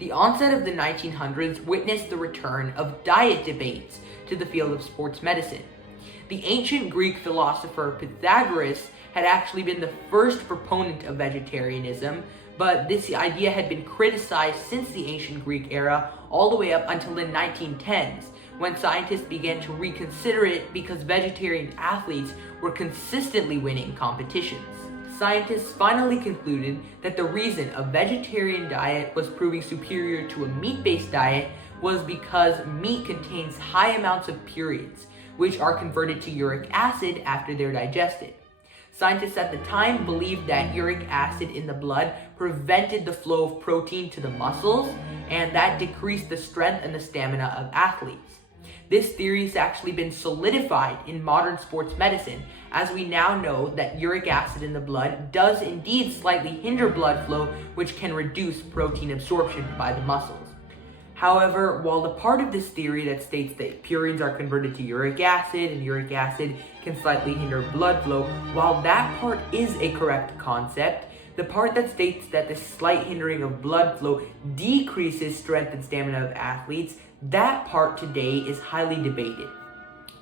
The onset of the 1900s witnessed the return of diet debates to the field of sports medicine. The ancient Greek philosopher Pythagoras had actually been the first proponent of vegetarianism, but this idea had been criticized since the ancient Greek era all the way up until the 1910s, when scientists began to reconsider it because vegetarian athletes were consistently winning competitions. Scientists finally concluded that the reason a vegetarian diet was proving superior to a meat-based diet was because meat contains high amounts of purines, which are converted to uric acid after they're digested. Scientists at the time believed that uric acid in the blood prevented the flow of protein to the muscles, and that decreased the strength and the stamina of athletes. This theory has actually been solidified in modern sports medicine, as we now know that uric acid in the blood does indeed slightly hinder blood flow, which can reduce protein absorption by the muscles. However, while the part of this theory that states that purines are converted to uric acid and uric acid can slightly hinder blood flow, while that part is a correct concept, the part that states that the slight hindering of blood flow decreases strength and stamina of athletes, that part today is highly debated.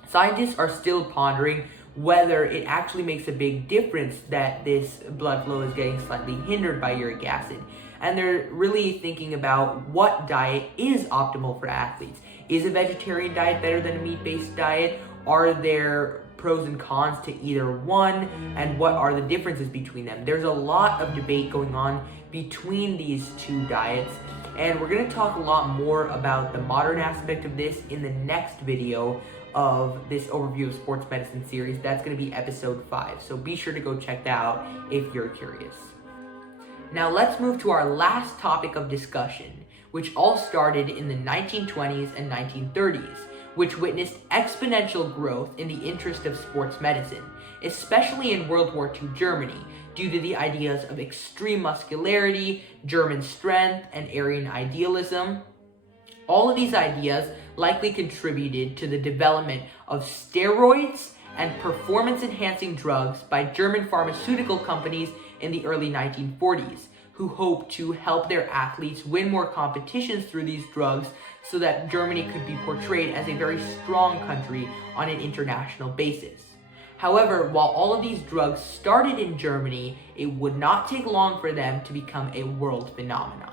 Scientists are still pondering whether it actually makes a big difference that this blood flow is getting slightly hindered by uric acid. And they're really thinking about what diet is optimal for athletes. Is a vegetarian diet better than a meat-based diet? Are there pros and cons to either one? And what are the differences between them? There's a lot of debate going on between these two diets. And we're going to talk a lot more about the modern aspect of this in the next video of this overview of sports medicine series. That's going to be episode 5. So be sure to go check that out if you're curious. Now let's move to our last topic of discussion, which all started in the 1920s and 1930s, which witnessed exponential growth in the interest of sports medicine, especially in World War II Germany, due to the ideas of extreme muscularity, German strength, and Aryan idealism. All of these ideas likely contributed to the development of steroids and performance-enhancing drugs by German pharmaceutical companies in the early 1940s, who hoped to help their athletes win more competitions through these drugs so that Germany could be portrayed as a very strong country on an international basis. However, while all of these drugs started in Germany, it would not take long for them to become a world phenomenon.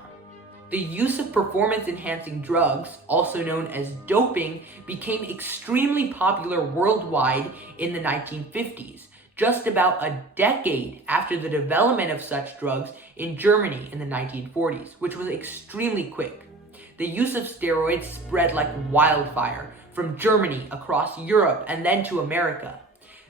The use of performance-enhancing drugs, also known as doping, became extremely popular worldwide in the 1950s, just about a decade after the development of such drugs in Germany in the 1940s, which was extremely quick. The use of steroids spread like wildfire from Germany across Europe and then to America.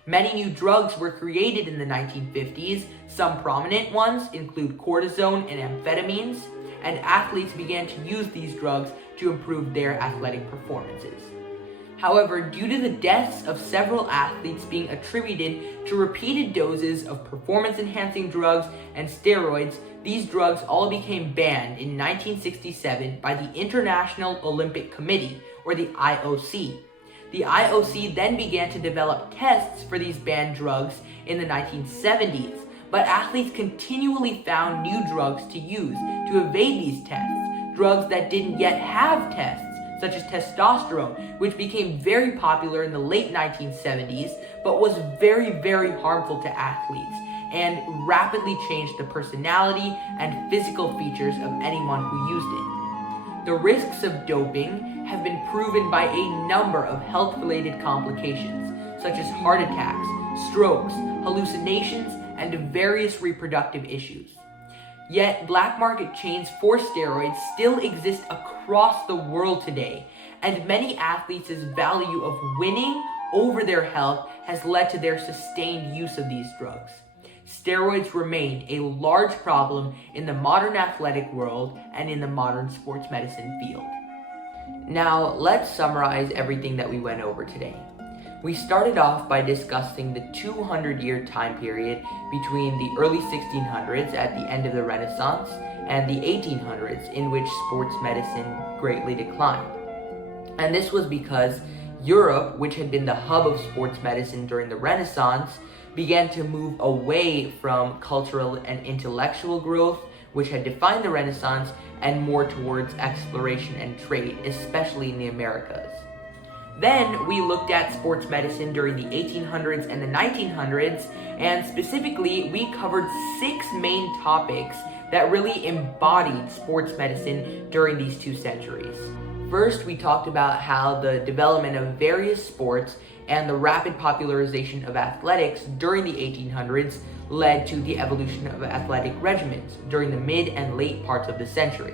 Many new drugs were created in the 1950s. Some prominent ones include cortisone and amphetamines, and athletes began to use these drugs to improve their athletic performances. However, due to the deaths of several athletes being attributed to repeated doses of performance-enhancing drugs and steroids, these drugs all became banned in 1967 by the International Olympic Committee, or the IOC. The IOC then began to develop tests for these banned drugs in the 1970s, but athletes continually found new drugs to use to evade these tests, drugs that didn't yet have tests, such as testosterone, which became very popular in the late 1970s, but was very, very harmful to athletes, and rapidly changed the personality and physical features of anyone who used it. The risks of doping have been proven by a number of health-related complications, such as heart attacks, strokes, hallucinations, and various reproductive issues. Yet, black market chains for steroids still exist across the world today, and many athletes' value of winning over their health has led to their sustained use of these drugs. Steroids remain a large problem in the modern athletic world and in the modern sports medicine field. Now, let's summarize everything that we went over today. We started off by discussing the 200-year time period between the early 1600s at the end of the Renaissance and the 1800s, in which sports medicine greatly declined. And this was because Europe, which had been the hub of sports medicine during the Renaissance, began to move away from cultural and intellectual growth, which had defined the Renaissance, and more towards exploration and trade, especially in the Americas. Then we looked at sports medicine during the 1800s and the 1900s, and specifically we covered 6 main topics that really embodied sports medicine during these 2 centuries. First, we talked about how the development of various sports and the rapid popularization of athletics during the 1800s led to the evolution of athletic regimens during the mid and late parts of the century.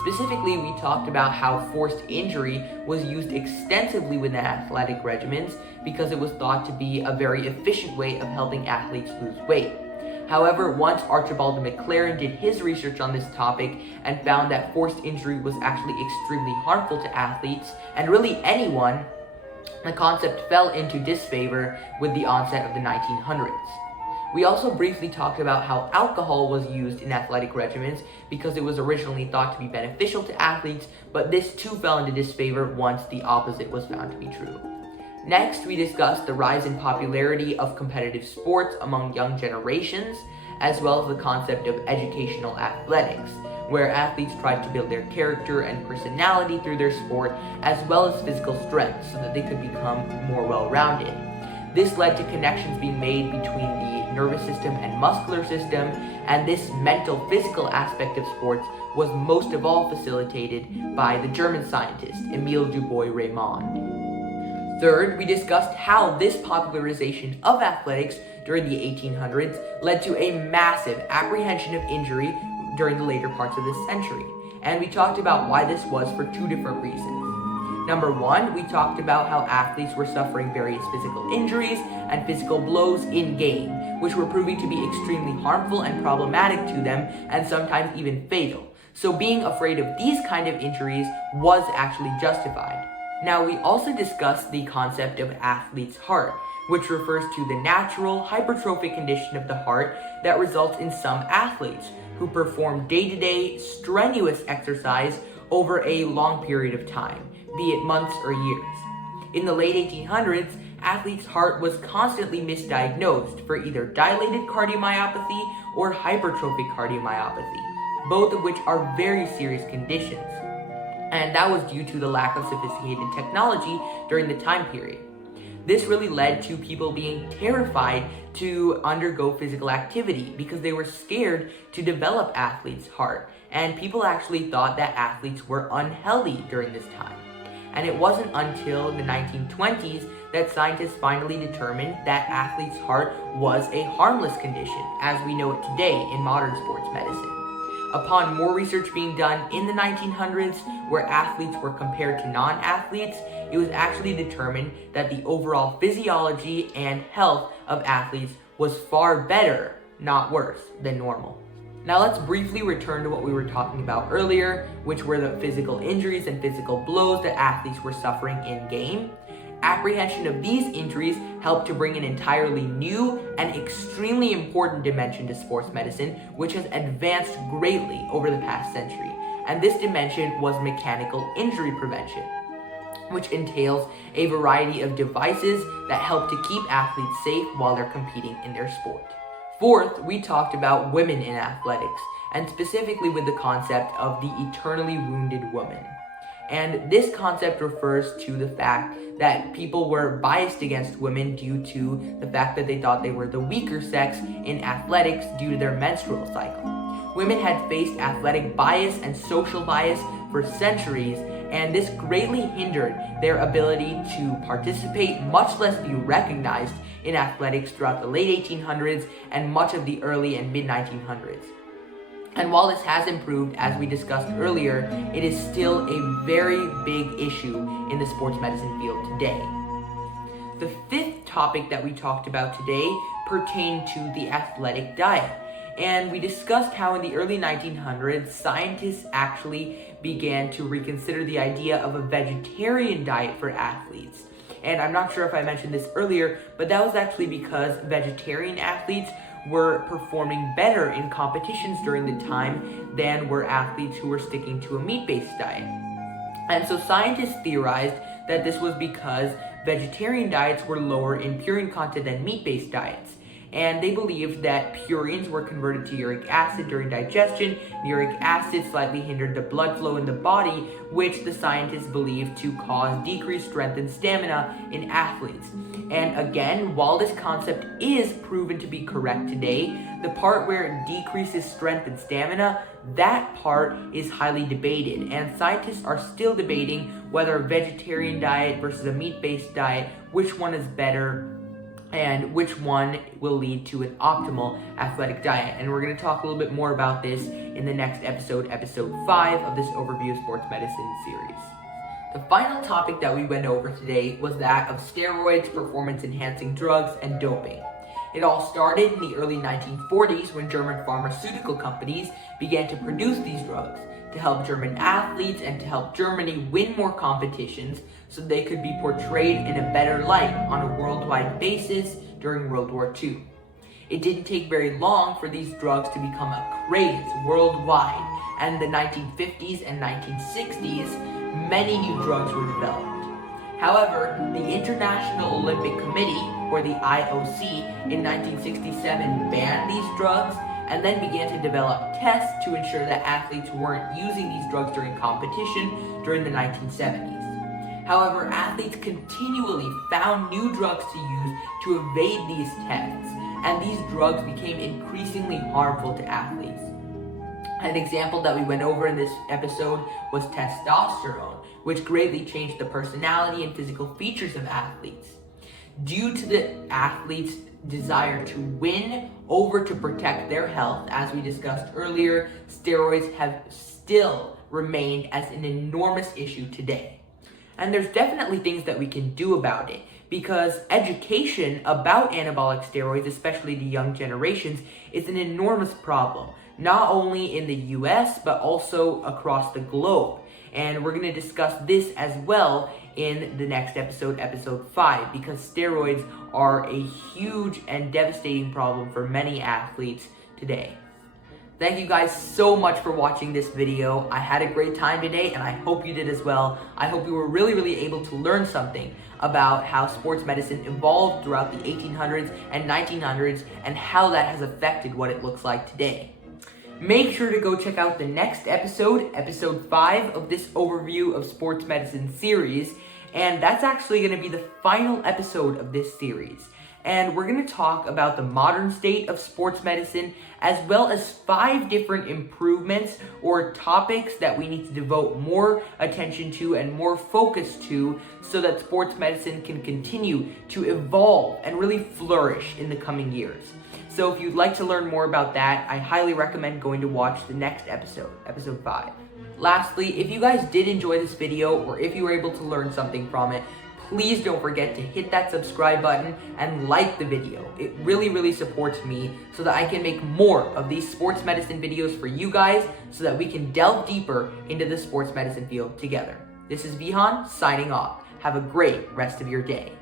Specifically, we talked about how forced injury was used extensively within athletic regimens because it was thought to be a very efficient way of helping athletes lose weight. However, once Archibald McLaren did his research on this topic and found that forced injury was actually extremely harmful to athletes, and really anyone, the concept fell into disfavor with the onset of the 1900s. We also briefly talked about how alcohol was used in athletic regimens because it was originally thought to be beneficial to athletes, but this too fell into disfavor once the opposite was found to be true. Next, we discussed the rise in popularity of competitive sports among young generations, as well as the concept of educational athletics, where athletes tried to build their character and personality through their sport, as well as physical strength, so that they could become more well-rounded. This led to connections being made between the nervous system and muscular system, and this mental physical aspect of sports was most of all facilitated by the German scientist Emile Dubois-Reymond. Third, we discussed how this popularization of athletics during the 1800s led to a massive apprehension of injury during the later parts of this century, and we talked about why this was for 2 different reasons. Number 1, we talked about how athletes were suffering various physical injuries and physical blows in-game, which were proving to be extremely harmful and problematic to them, and sometimes even fatal. So being afraid of these kind of injuries was actually justified. Now, we also discussed the concept of athlete's heart, which refers to the natural hypertrophic condition of the heart that results in some athletes who perform day-to-day strenuous exercise over a long period of time, be it months or years. In the late 1800s, athletes' heart was constantly misdiagnosed for either dilated cardiomyopathy or hypertrophic cardiomyopathy, both of which are very serious conditions. And that was due to the lack of sophisticated technology during the time period. This really led to people being terrified to undergo physical activity because they were scared to develop athletes' heart, and people actually thought that athletes were unhealthy during this time. And it wasn't until the 1920s that scientists finally determined that athletes' heart was a harmless condition, as we know it today in modern sports medicine. Upon more research being done in the 1900s, where athletes were compared to non-athletes, it was actually determined that the overall physiology and health of athletes was far better, not worse, than normal. Now let's briefly return to what we were talking about earlier, which were the physical injuries and physical blows that athletes were suffering in-game. Apprehension of these injuries helped to bring an entirely new and extremely important dimension to sports medicine, which has advanced greatly over the past century. And this dimension was mechanical injury prevention, which entails a variety of devices that help to keep athletes safe while they're competing in their sport. Fourth, we talked about women in athletics, and specifically with the concept of the eternally wounded woman. And this concept refers to the fact that people were biased against women due to the fact that they thought they were the weaker sex in athletics due to their menstrual cycle. Women had faced athletic bias and social bias for centuries, and this greatly hindered their ability to participate, much less be recognized in athletics throughout the late 1800s and much of the early and mid-1900s. And while this has improved, as we discussed earlier, it is still a very big issue in the sports medicine field today. The fifth topic that we talked about today pertained to the athletic diet. And we discussed how in the early 1900s, scientists actually began to reconsider the idea of a vegetarian diet for athletes. And I'm not sure if I mentioned this earlier, but that was actually because vegetarian athletes were performing better in competitions during the time than were athletes who were sticking to a meat-based diet. And so scientists theorized that this was because vegetarian diets were lower in purine content than meat-based diets. and they believed that purines were converted to uric acid during digestion. Uric acid slightly hindered the blood flow in the body, which the scientists believed to cause decreased strength and stamina in athletes. And again, while this concept is proven to be correct today, the part where it decreases strength and stamina, that part is highly debated, and scientists are still debating whether a vegetarian diet versus a meat-based diet, which one is better and which one will lead to an optimal athletic diet. And we're going to talk a little bit more about this in the next episode, episode 5 of this Overview of Sports Medicine series. The final topic that we went over today was that of steroids, performance-enhancing drugs, and doping. It all started in the early 1940s when German pharmaceutical companies began to produce these drugs to help German athletes and to help Germany win more competitions so they could be portrayed in a better light on a worldwide basis during World War II. It didn't take very long for these drugs to become a craze worldwide, and in the 1950s and 1960s, many new drugs were developed. However, the International Olympic Committee, or the IOC, in 1967 banned these drugs and then began to develop tests to ensure that athletes weren't using these drugs during competition during the 1970s. However, athletes continually found new drugs to use to evade these tests, and these drugs became increasingly harmful to athletes. An example that we went over in this episode was testosterone, which greatly changed the personality and physical features of athletes. Due to the athletes' desire to win over to protect their health, as we discussed earlier, steroids have still remained as an enormous issue today. And there's definitely things that we can do about it, because education about anabolic steroids, especially to young generations, is an enormous problem, not only in the US, but also across the globe. And we're going to discuss this as well in the next episode, episode 5, because steroids are a huge and devastating problem for many athletes today. Thank you guys so much for watching this video. I had a great time today, and I hope you did as well. I hope you were really able to learn something about how sports medicine evolved throughout the 1800s and 1900s and how that has affected what it looks like today. Make sure to go check out the next episode, episode 5 of this Overview of Sports Medicine series, and that's actually going to be the final episode of this series. And we're going to talk about the modern state of sports medicine, as well as 5 different improvements or topics that we need to devote more attention to and more focus to so that sports medicine can continue to evolve and really flourish in the coming years. So if you'd like to learn more about that, I highly recommend going to watch the next episode, episode 5. Lastly, if you guys did enjoy this video or if you were able to learn something from it, please don't forget to hit that subscribe button and like the video. It really supports me so that I can make more of these sports medicine videos for you guys so that we can delve deeper into the sports medicine field together. This is Vihaan signing off. Have a great rest of your day.